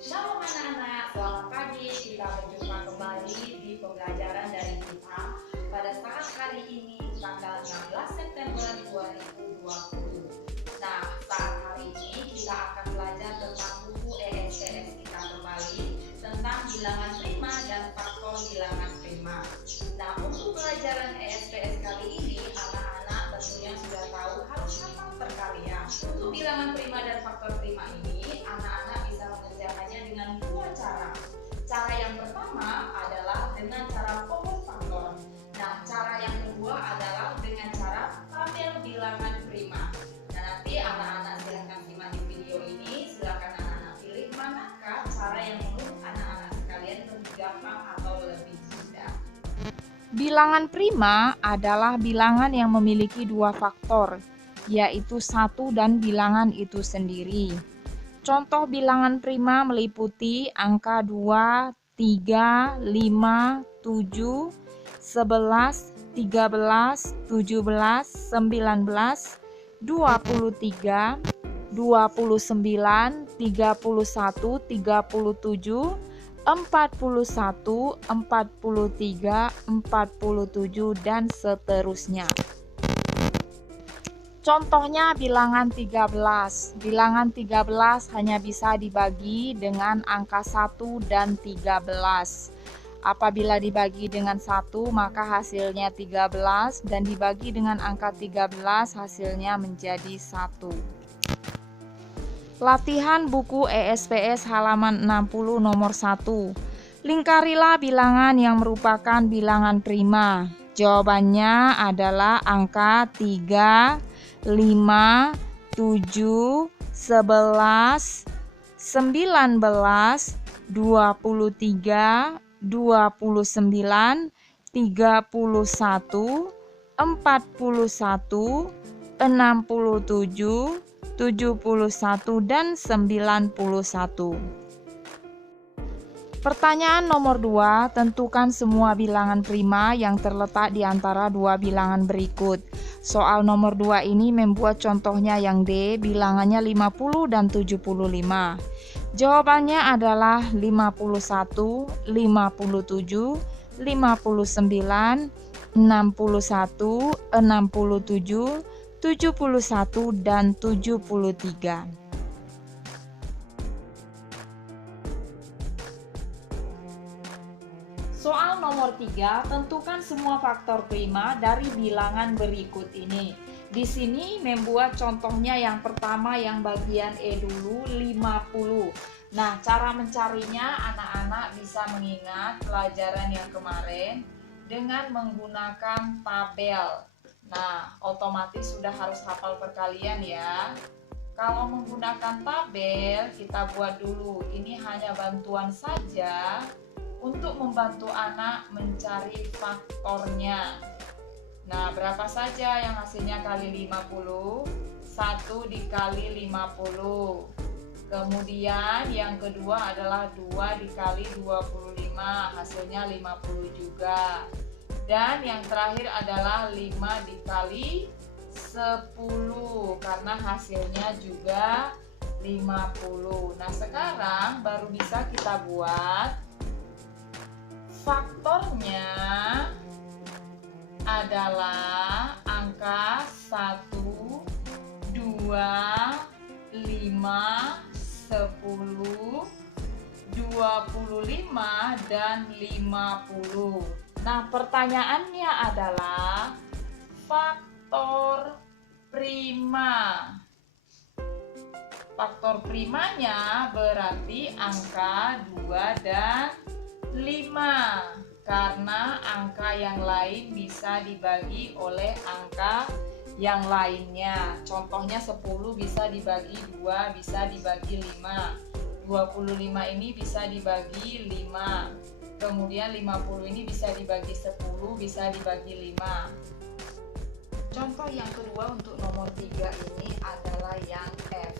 Shalom anak-anak, selamat pagi. Kita berjumpa kembali di pembelajaran dari kita pada saat hari ini tanggal 16 September 2020. Nah, saat hari ini kita akan belajar tentang buku ESPS kita kembali tentang bilangan prima dan faktor bilangan prima. Nah, untuk pelajaran ESPS kali ini anak-anak tentunya sudah tahu harus hafal perkalian. Untuk bilangan prima dan faktor prima ini anak-anak bisa mengerjakannya dengan dua cara. Cara yang pertama adalah dengan cara pokok faktor. Nah, cara yang kedua adalah dengan cara tabel bilangan prima. Nah, nanti anak-anak silahkan simak di video ini. Silakan anak-anak pilih manakah cara yang menurut anak-anak sekalian lebih gampang atau lebih mudah. Bilangan prima adalah bilangan yang memiliki dua faktor, yaitu satu dan bilangan itu sendiri. Contoh bilangan prima meliputi angka 2, 3, 5, 7, 11, 13, 17, 19, 23, 29, 31, 37, 41, 43, 47, dan seterusnya. Contohnya bilangan 13. Bilangan 13 hanya bisa dibagi dengan angka 1 dan 13. Apabila dibagi dengan 1 maka hasilnya 13 dan dibagi dengan angka 13 hasilnya menjadi 1. Latihan buku ESPS halaman 60 nomor 1. Lingkarilah bilangan yang merupakan bilangan prima. Jawabannya adalah angka 3, 5, 7, 11, 19, 23, 29, 31, 41, 67, 71, dan 91. Pertanyaan nomor 2, tentukan semua bilangan prima yang terletak di antara dua bilangan berikut. Soal nomor 2 ini membuat contohnya yang D, bilangannya 50 dan 75. Jawabannya adalah 51, 57, 59, 61, 67, 71, dan 73. Soal nomor 3, tentukan semua faktor prima dari bilangan berikut ini. Di sini membuat contohnya yang pertama yang bagian E dulu, 50. Nah, cara mencarinya anak-anak bisa mengingat pelajaran yang kemarin dengan menggunakan tabel. Nah, otomatis sudah harus hafal perkalian ya. Kalau menggunakan tabel, kita buat dulu. Ini hanya bantuan saja untuk membantu anak mencari faktornya. Nah, berapa saja yang hasilnya kali 50? 1 dikali 50. Kemudian yang kedua adalah 2 dikali 25, hasilnya 50 juga. Dan yang terakhir adalah 5 dikali 10, karena hasilnya juga 50. Nah, sekarang baru bisa kita buat faktornya adalah angka 1, 2, 5, 10, 25, dan 50. Nah, pertanyaannya adalah faktor prima. Faktor primanya berarti angka 2 dan 5, karena angka yang lain bisa dibagi oleh angka yang lainnya. Contohnya 10 bisa dibagi 2, bisa dibagi 5. 25 ini bisa dibagi 5. Kemudian 50 ini bisa dibagi 10, bisa dibagi 5. Contoh yang kedua untuk nomor 3 ini adalah yang F.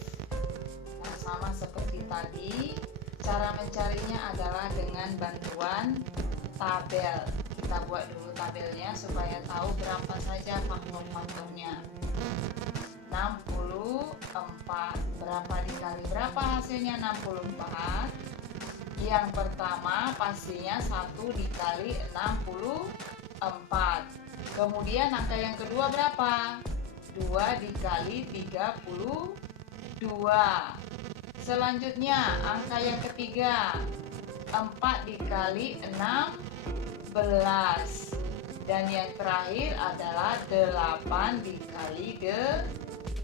Nah, sama seperti tadi. Cara mencarinya adalah dengan bantuan tabel. Kita buat dulu tabelnya supaya tahu berapa saja faktor-faktornya. 64. Berapa dikali berapa hasilnya? 64. Yang pertama pastinya 1 dikali 64. Kemudian angka yang kedua berapa? 2 dikali 32. Selanjutnya angka yang ketiga 4 dikali 16. Dan yang terakhir adalah 8 dikali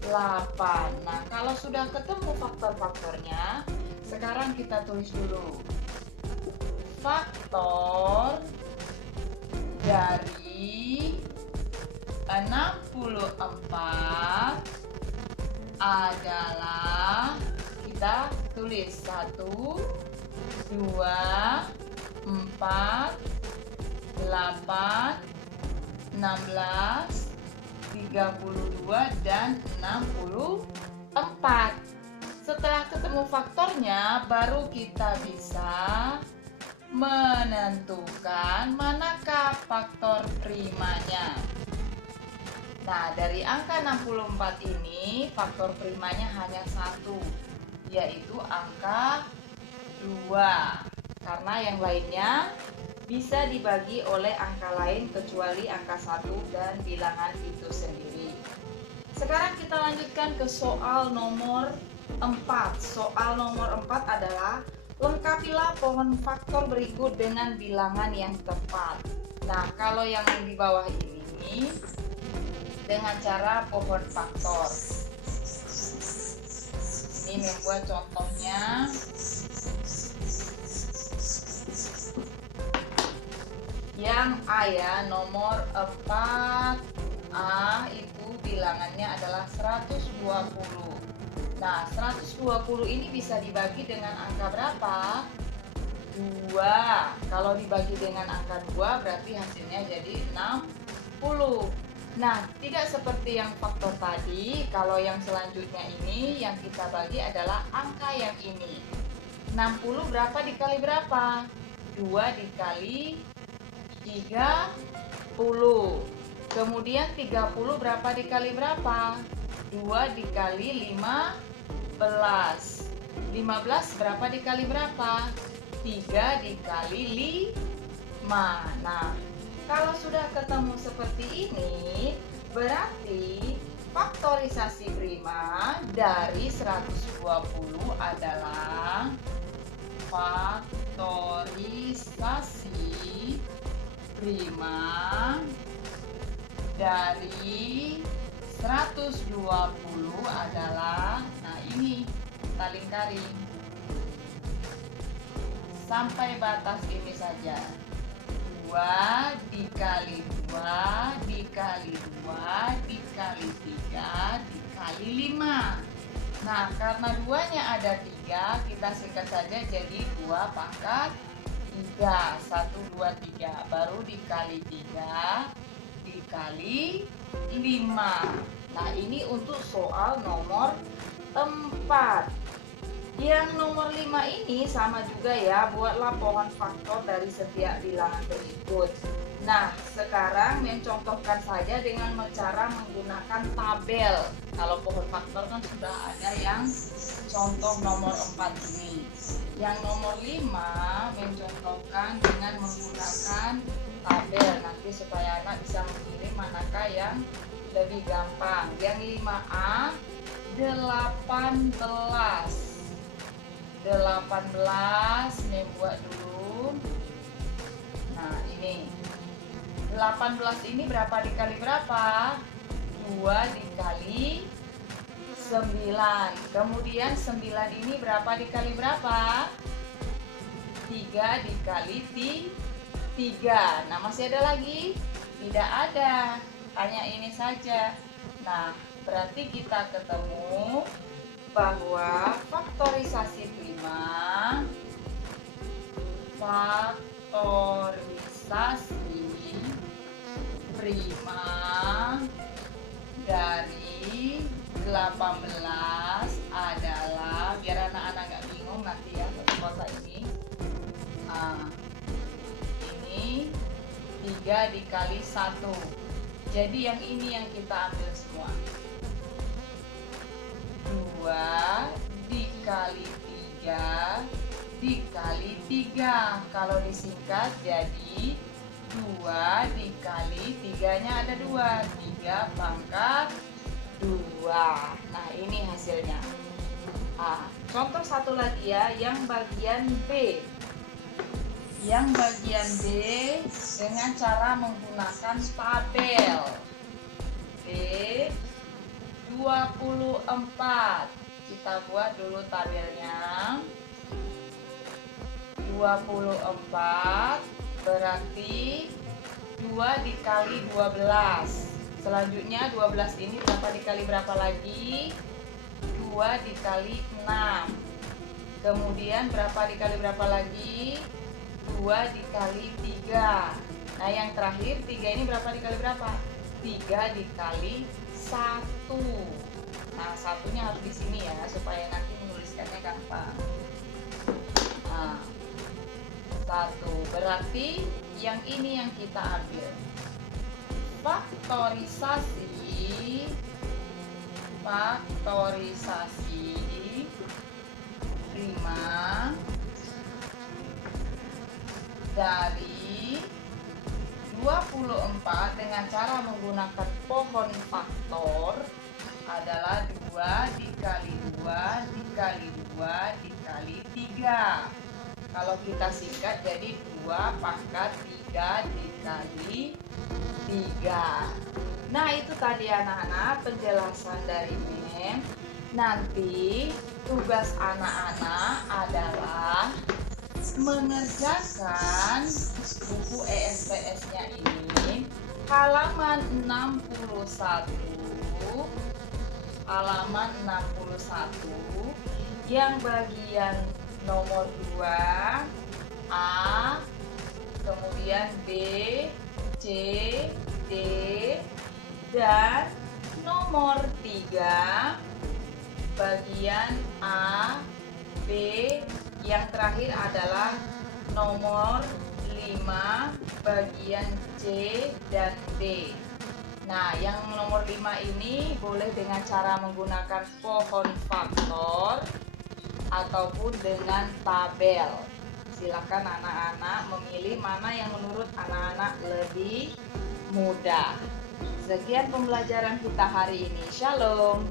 8. Nah, kalau sudah ketemu faktor-faktornya, sekarang kita tulis dulu. Faktor dari 64 adalah, kita tulis 1, 2, 4, 8, 16, 32, dan 64. Setelah ketemu faktornya, baru kita bisa menentukan manakah faktor primanya. Nah, dari angka 64 ini, faktor primanya hanya 1, yaitu angka 2. Karena yang lainnya bisa dibagi oleh angka lain kecuali angka 1 dan bilangan itu sendiri. Sekarang kita lanjutkan ke soal nomor 4. Soal nomor 4 adalah lengkapilah pohon faktor berikut dengan bilangan yang tepat. Nah, kalau yang di bawah ini dengan cara pohon faktor. Ini membuat contohnya. Yang A ya, nomor 4A itu bilangannya adalah 120. Nah, 120 ini bisa dibagi dengan angka berapa? 2. Kalau dibagi dengan angka 2 berarti hasilnya jadi 60. Nah, tidak seperti yang faktor tadi. Kalau yang selanjutnya ini yang kita bagi adalah angka yang ini. 60 berapa dikali berapa? 2 dikali 30. Kemudian 30 berapa dikali berapa? 2 dikali 15. 15 berapa dikali berapa? 3 dikali 5. Nah, kalau sudah ketemu seperti ini, berarti faktorisasi prima dari 120 adalah faktorisasi prima dari 120 adalah, nah ini kita lingkari sampai batas ini saja. 2 dikali 2 dikali 2 dikali 3 dikali 5. Nah, karena 2-nya ada 3, kita singkat saja jadi 2 pangkat 3. 1, 2, 3. Baru dikali 3 dikali 5. Nah, ini untuk soal nomor 4. Yang nomor 5 ini sama juga ya, buatlah pohon faktor dari setiap bilangan berikut. Nah, sekarang mencontohkan saja dengan cara menggunakan tabel. Kalau pohon faktor kan sudah ada yang contoh nomor 4 ini. Yang nomor 5 mencontohkan dengan menggunakan tabel, nanti supaya anak bisa mengirim manakah yang lebih gampang. Yang 5A 18. 18 membuat dulu. Nah, ini 18 ini berapa dikali berapa? 2 dikali 9. Kemudian 9 ini berapa dikali berapa? 3 dikali 3. Nah, masih ada lagi? Tidak ada, hanya ini saja. Nah, berarti kita ketemu bahwa faktorisasi prima dari 18 adalah, biar anak-anak gak bingung nanti ya kotak ini. Ini 3 dikali 1. Jadi yang ini yang kita ambil semua. 2 dikali 3 dikali 3. Kalau disingkat jadi 2 dikali 3-nya ada 2. 3 pangkat 2. Nah, ini hasilnya. Contoh satu lagi ya, yang bagian B. Yang bagian B dengan cara menggunakan tabel. B 24. Kita buat dulu tabelnya. 24 berarti 2 dikali 12. Selanjutnya 12 ini berapa dikali berapa lagi? 2 dikali 6. Kemudian berapa dikali berapa lagi? 2 dikali 3. Nah, yang terakhir 3 ini berapa dikali berapa? 3 dikali 1. Nah, satunya harus di sini ya, supaya nanti menuliskannya gampang. Nah, 1 berarti yang ini yang kita ambil. Faktorisasi 5 dari 24 dengan cara menggunakan pohon faktor adalah 2 dikali 2 dikali 2 dikali 3. Kalau kita singkat jadi 2 pangkat 3 dikali 3. Nah, itu tadi anak-anak penjelasan dari Mem. Nanti tugas anak-anak adalah mengerjakan buku ESPS-nya ini halaman 61 yang bagian nomor 2 A, kemudian B, C, D, dan nomor 3 bagian A, B, yang terakhir adalah nomor 5 bagian C dan D. Nah, yang nomor 5 ini boleh dengan cara menggunakan pohon faktor ataupun dengan tabel. Silakan anak-anak memilih mana yang menurut anak-anak lebih mudah. Sekian pembelajaran kita hari ini. Shalom.